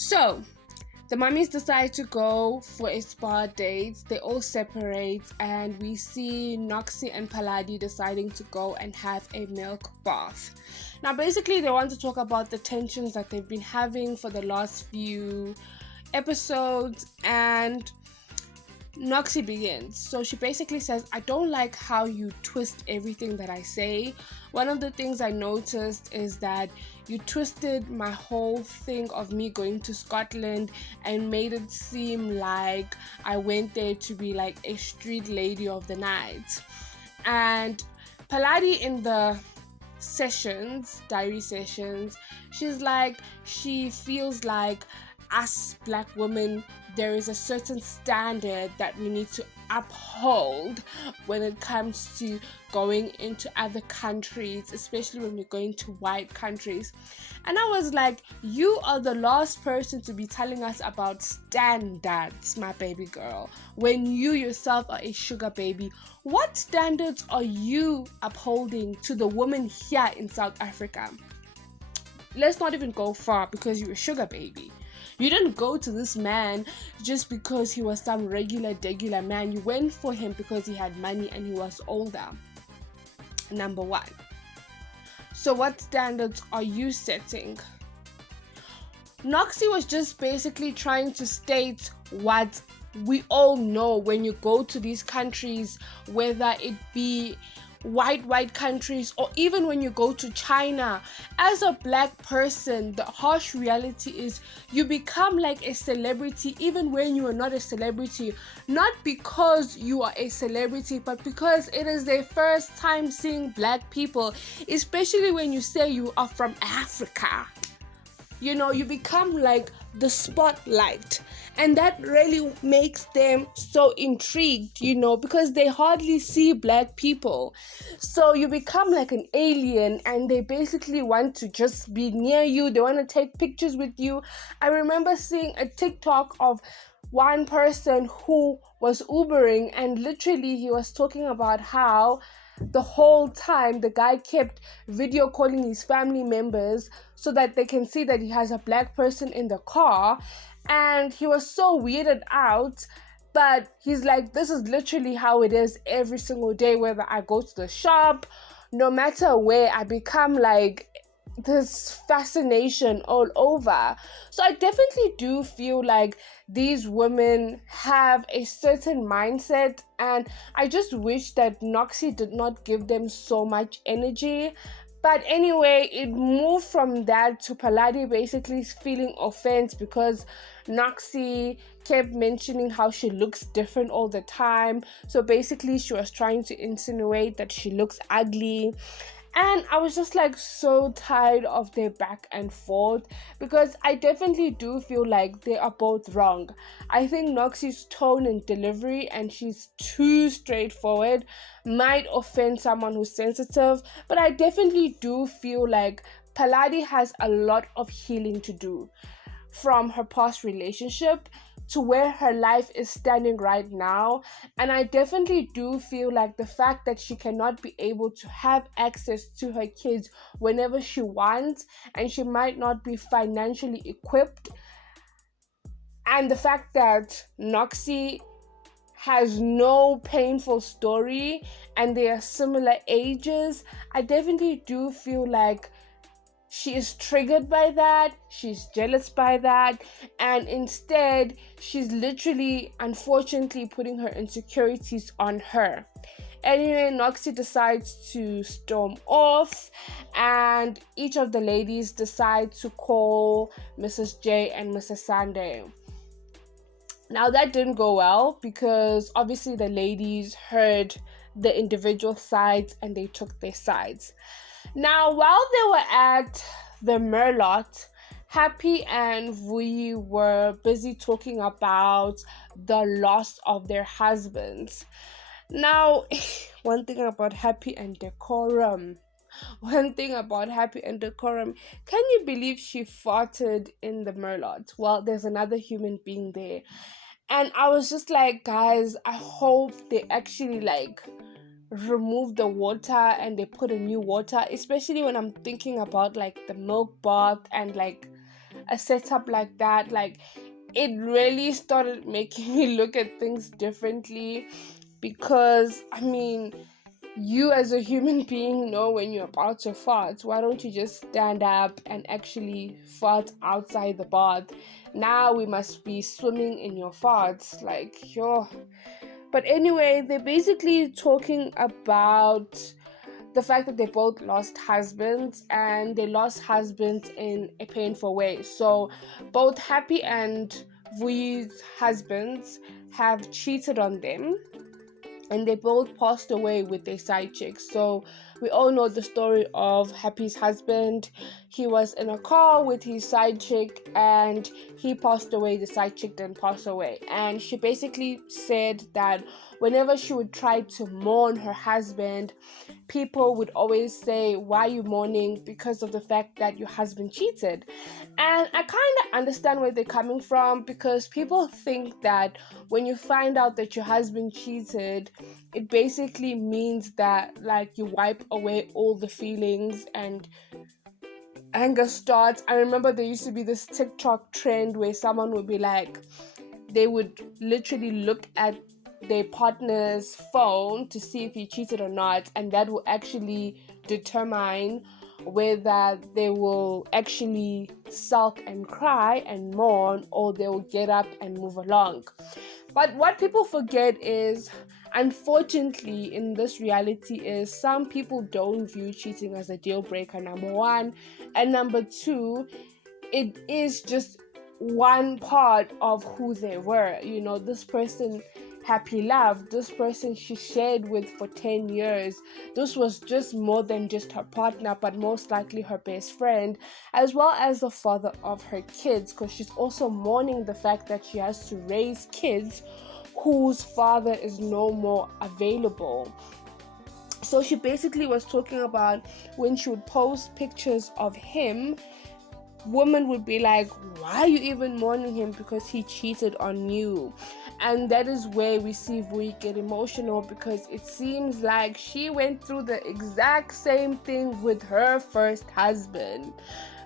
So, the mummies decide to go for a spa date. They all separate, and we see Noxie and Paladi deciding to go and have a milk bath. Now, basically, they want to talk about the tensions that they've been having for the last few episodes, and Noxie begins. So she basically says, I don't like how you twist everything that I say. One of the things I noticed is that you twisted my whole thing of me going to Scotland and made it seem like I went there to be like a street lady of the night. And Paladi in the diary sessions, she's like, she feels like us black women, there is a certain standard that we need to uphold when it comes to going into other countries, especially when we're going to white countries. And I was like, you are the last person to be telling us about standards, my baby girl, when you yourself are a sugar baby. What standards are you upholding to the women here in South Africa? Let's not even go far, because you're a sugar baby. You didn't go to this man just because he was some regular man. You went for him because he had money and he was older. Number one. So what standards are you setting? Noxie was just basically trying to state what we all know when you go to these countries, whether it be white countries, or even when you go to China. As a black person, the harsh reality is you become like a celebrity even when you are not a celebrity, not because you are a celebrity, but because it is their first time seeing black people, especially when you say you are from Africa. You know, you become like the spotlight, and that really makes them so intrigued, you know, because they hardly see black people. So you become like an alien, and they basically want to just be near you. They want to take pictures with you. I remember seeing a TikTok of one person who was Ubering, and literally he was talking about how the whole time the guy kept video calling his family members so that they can see that he has a black person in the car, and he was so weirded out. But he's like, this is literally how it is every single day, whether I go to the shop, no matter where, I become like this fascination all over. So I definitely do feel like these women have a certain mindset, and I just wish that Noxie did not give them so much energy. But anyway, it moved from that to Paladi basically feeling offense because Noxie kept mentioning how she looks different all the time. So basically she was trying to insinuate that she looks ugly. And I was just like so tired of their back and forth, because I definitely do feel like they are both wrong. I think Noxie's tone and delivery, and she's too straightforward, might offend someone who's sensitive, but I definitely do feel like Paladi has a lot of healing to do from her past relationship to where her life is standing right now. And I definitely do feel like the fact that she cannot be able to have access to her kids whenever she wants, and she might not be financially equipped, and the fact that Noxie has no painful story and they are similar ages, I definitely do feel like she is triggered by that, she's jealous by that, and instead she's literally, unfortunately, putting her insecurities on her. Anyway, Noxie decides to storm off, and each of the ladies decide to call Mrs. J and Mrs. Sunday. Now that didn't go well, because obviously the ladies heard the individual sides and they took their sides. Now, while they were at the Merlot, Happy and Vui were busy talking about the loss of their husbands. Now, one thing about Happy and Decorum. Can you believe she farted in the Merlot? Well, there's another human being there. And I was just like, guys, I hope they actually remove the water and they put a new water, especially when I'm thinking about the milk bath and a setup like that, like, it really started making me look at things differently. Because I mean, you as a human being know when you're about to fart. Why don't you just stand up and actually fart outside the bath? Now we must be swimming in your farts, like, yo. But anyway, they're basically talking about the fact that they both lost husbands, and they lost husbands in a painful way. So both Happy and Vuyi's husbands have cheated on them, and they both passed away with their side chicks. So we all know the story of Happy's husband. He was in a car with his side chick, and he passed away. The side chick didn't pass away, and she basically said that whenever she would try to mourn her husband, people would always say, why are you mourning? Because of the fact that your husband cheated. And I kind of understand where they're coming from, because people think that when you find out that your husband cheated, it basically means that, like, you wipe away all the feelings and anger starts. I remember there used to be this TikTok trend where someone would be like, they would literally look at their partner's phone to see if he cheated or not, and that will actually determine whether they will actually sulk and cry and mourn, or they will get up and move along. But what people forget is, unfortunately, in this reality, is some people don't view cheating as a deal breaker, number one, and number two, it is just one part of who they were. You know, this person Happy loved, this person she shared with for 10 years. This was just more than just her partner, but most likely her best friend, as well as the father of her kids, because she's also mourning the fact that she has to raise kids whose father is no more available. So she basically was talking about when she would post pictures of him, women would be like, why are you even mourning him? Because he cheated on you. And that is where we see Vuyi get emotional, because it seems like she went through the exact same thing with her first husband,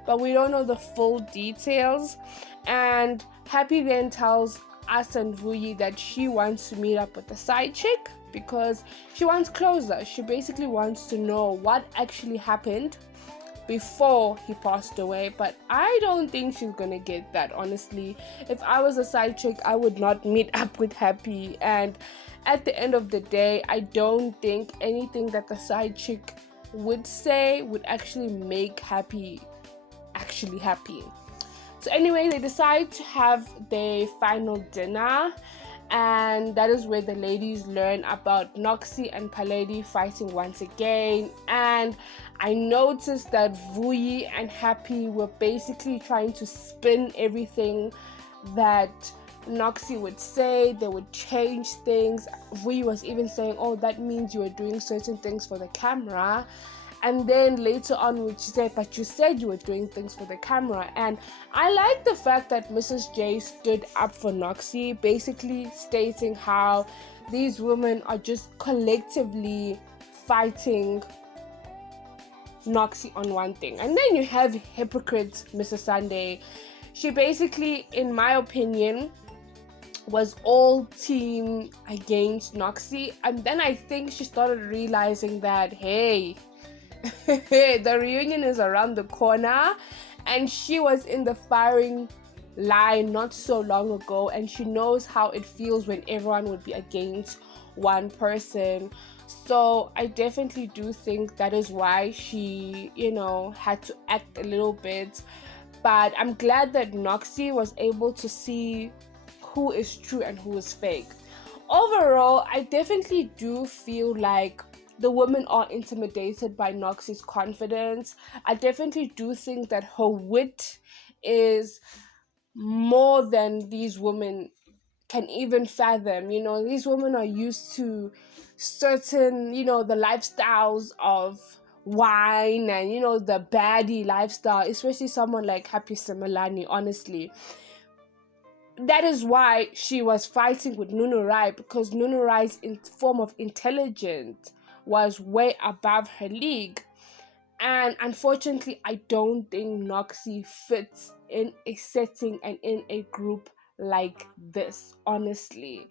but we don't know the full details. And Happy then tells us and Vuyi that she wants to meet up with the side chick because she wants closure. She basically wants to know what actually happened before he passed away. But I don't think she's gonna get that, honestly. If I was a side chick, I would not meet up with Happy. And at the end of the day, I don't think anything that the side chick would say would actually make Happy actually happy. So anyway, they decide to have their final dinner, and that is where the ladies learn about Noxie and Paledi fighting once again. And I noticed that Vuyi and Happy were basically trying to spin everything that Noxie would say. They would change things. Vuyi was even saying, oh, that means you were doing certain things for the camera. And then later on would say, but you said you were doing things for the camera. And I like the fact that Mrs. J stood up for Noxie, basically stating how these women are just collectively fighting Noxie on one thing. And then you have hypocrite Mrs. Sunday. She basically, in my opinion, was all team against Noxie. And then I think she started realizing that, hey, the reunion is around the corner, and she was in the firing line not so long ago, and she knows how it feels when everyone would be against one person. So I definitely do think that is why she, had to act a little bit. But I'm glad that Noxie was able to see who is true and who is fake. Overall, I definitely do feel like the women are intimidated by Noxie's confidence. I definitely do think that her wit is more than these women can even fathom. These women are used to certain, the lifestyles of wine and, the baddie lifestyle, especially someone like Happy Simelane, honestly. That is why she was fighting with Nunurai, because Nunurai's form of intelligence was way above her league. And unfortunately, I don't think Noxie fits in a setting and in a group like this, honestly.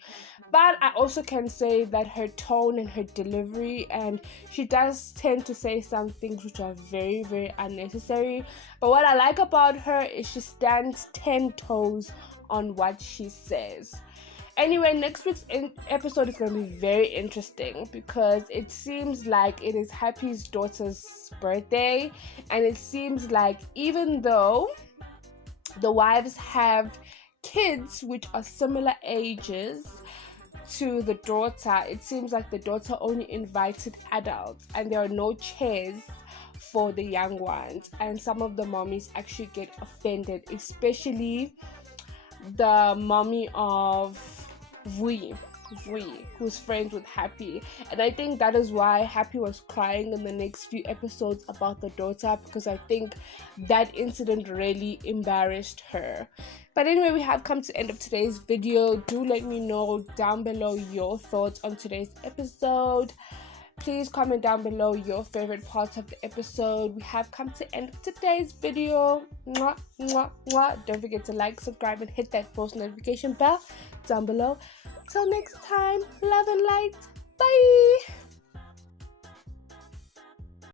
But I also can say that her tone and her delivery, and she does tend to say some things which are very, very unnecessary. But what I like about her is she stands 10 toes on what she says. Anyway, next week's episode is going to be very interesting because it seems like it is Happy's daughter's birthday, and it seems like even though the wives have kids which are similar ages to the daughter, it seems like the daughter only invited adults and there are no chairs for the young ones, and some of the mommies actually get offended, especially the mommy of Vui, who's friends with Happy. And I think that is why Happy was crying in the next few episodes about the daughter, because I think that incident really embarrassed her. But anyway, we have come to the end of today's video. Do let me know down below your thoughts on today's episode. Please comment down below your favorite parts of the episode. We have come to the end of today's video. Mwah, mwah, mwah. Don't forget to like, subscribe, and hit that post notification bell down below. Till next time, love and light. Bye.